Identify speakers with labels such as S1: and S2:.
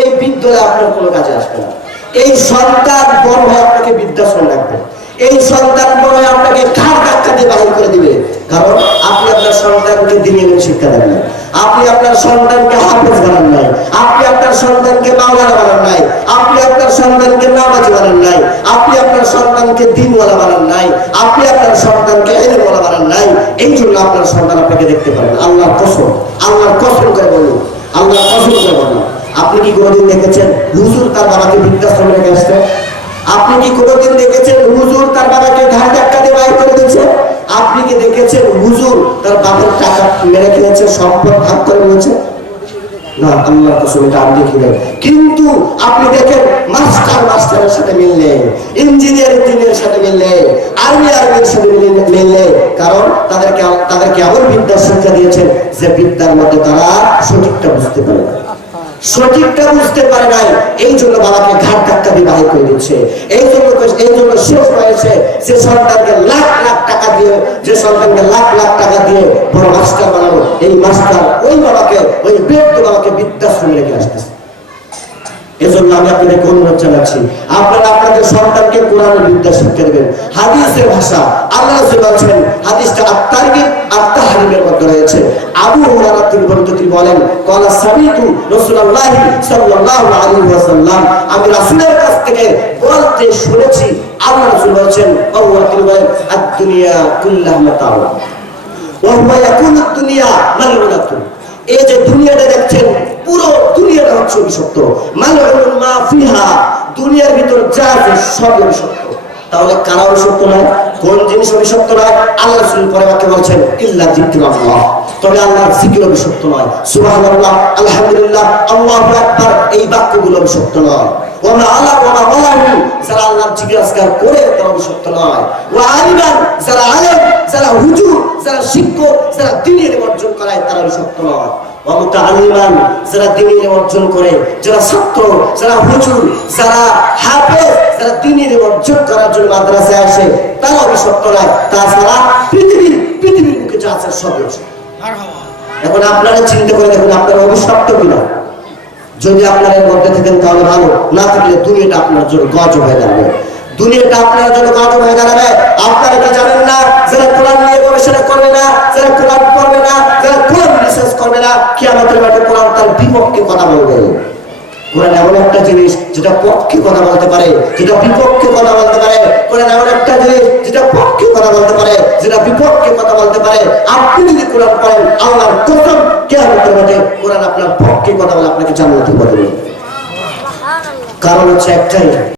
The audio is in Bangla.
S1: এই বিদ্যালয় আপনার কোনো কাজে আসবে না। এই সন্তান বড় হয়ে আপনাকে বৃদ্ধাশ্রম রাখবে। এই সন্তান বড় হয়ে আপনাকে ঘাড় ধাক্কা দিয়ে বাহির করে দিবে। কারণ আপনি আপনার সন্তানকে দিনে শিক্ষা দেন না আপনি আপনার সন্তানকে হাফেজ বানান নাই। আপনি আপনার সন্তানকে মাওলানা বানান নাই। আপনি আপনার সন্তানকে নামাজি বানান নাই। আপনি আপনার সন্তানকে দিনওয়ালা বানান নাই। আপনি আপনার সন্তানকে এলেমওয়ালা বানান নাই। এই জন্য আপনার সন্তান আপনাকে দেখতে পারেন আল্লাহর কসম। আল্লাহর কসম করে বলুন। আল্লাহর কসম আপনি কি কোনোদিন দেখেছেন হুজুর তার বাবাকে বৃদ্ধাশ্রমে রেখে আসতে আপনি কি কোনোদিন দেখেছেন হুজুর তার বাবাকে ঘাট ধাক্কা দিয়ে বাইর করে দিয়েছে আপনি কি দেখেছেন হুজুর তার বাবার টাকা মেরে খেয়েছে, সম্পদ ভাগ করে নিয়েছে? না কসম, এটা দেখি কিন্তু আপনি দেখেন মাস্টার, মাস্টারের সাথে মিললে, ইঞ্জিনিয়ার, ইঞ্জিনিয়ারের সাথে মিললে, আর্মি, আর্মির সাথে মিললে কারণ তাদেরকে তাদেরকে এমন শিক্ষা দিয়েছেন যে বিদ্যার মধ্যে তারা সঠিকটা বুঝতে পারে সঠিকটা বুঝতে পারে নাই, এই জন্য বাবাকে ঘাট ধাক্কা দিয়ে করে দিচ্ছে। এই জন্য এই জন্য শেষ হয়েছে যে সন্তানকে লাখ লাখ টাকা দিয়ে যে সন্তানকে লাখ লাখ টাকা দিয়ে বড় মাস্টার বানাবো এই মাস্টার ওই বাবাকে, ওই বৃদ্ধ বাবাকে বিদ্যাশ্রমে রেখে আসতেছে। এজন্য আমি আপনাদেরকে অনুরোধ জানাচ্ছি, আপনারা আপনাদের সন্তানকে কোরআনের বিদ্যা শিক্ষা দেবেন, হাদিসের ভাষা, আল্লাহ হাদিসটা মধ্যে রয়েছে। আবু তিনি তিনি বলেন সাল্লাল্লাহু আলাইহি ওয়াসাল্লাম। আমি রাসূলের কাছ থেকে বলতে শুনেছি, আল্লাহ রাসূল আল্লাহ তিনি বলেন, আদ-দুনিয়া কুল্লাহু মাতাউ ওয়া হুয়া ইয়াকুনু দুনিয়া এই যে দুনিয়াটা দেখছেন হচ্ছে অভিশপ্ত মালউন মা ফিহা দুনিয়ার ভিতর যা আছে সব অভিশপ্ত তাহলে কারা অভিশপ্ত নয়, কোন জিনিস অভিশপ্ত নয় আল্লাহ রাসূল পরে বাক্যে বলছেন, ইল্লা যিকরাল্লাহ তবে আল্লাহর জিকির অভিশপ্ত নয়। সুবহানাল্লাহ, আলহামদুলিল্লাহ, আল্লাহু আকবার, এই বাক্যগুলো অভিশপ্ত নয়। যারা আল্লাহর জিকির আজকার করে, তারা অভিশপ্ত নয়। ওয়া আলিমান, যারা আলেম যারা হুজুর, যারা শিক্ষক, যারা দিনের অর্জন করায়, তারা অভিশপ্ত নয়। এখন আপনারা চিন্তা করে দেখুন, আপনারা অভিশপ্ত কিনা? যদি আপনার মধ্যে থাকেন তাহলে ভালো, না থাকলে দুনিয়াটা আপনার জন্য গজব হয়ে দাঁড়াবে। দুনিয়াটা আপনার জন্য গজব হয়ে দাঁড়াবে। আপনারা জানেন যারা কোরআন নিয়ে গবেষণা করবে না, যারা কোরআন পড়বে না, যারা কোরআন রিসার্চ করবে না কি আমাদের মাঠে কোরআন তার বিপক্ষে কথা বলবে। কোরআন এমন একটা জিনিস যেটা পক্ষে কথা বলতে পারে, যেটা বিপক্ষে কথা বলতে পারে। কোরআন এমন একটা জিনিস যেটা পক্ষে কথা বলতে পারে, যেটা বিপক্ষে কথা বলতে পারে। আপনি যদি কোরআন পড়েন, আল্লাহর কসম কে আমাদের মাঠে কোরআন আপনার পক্ষে কথা বলে আপনাকে জান্নাতি করে কারণ হচ্ছে একটাই।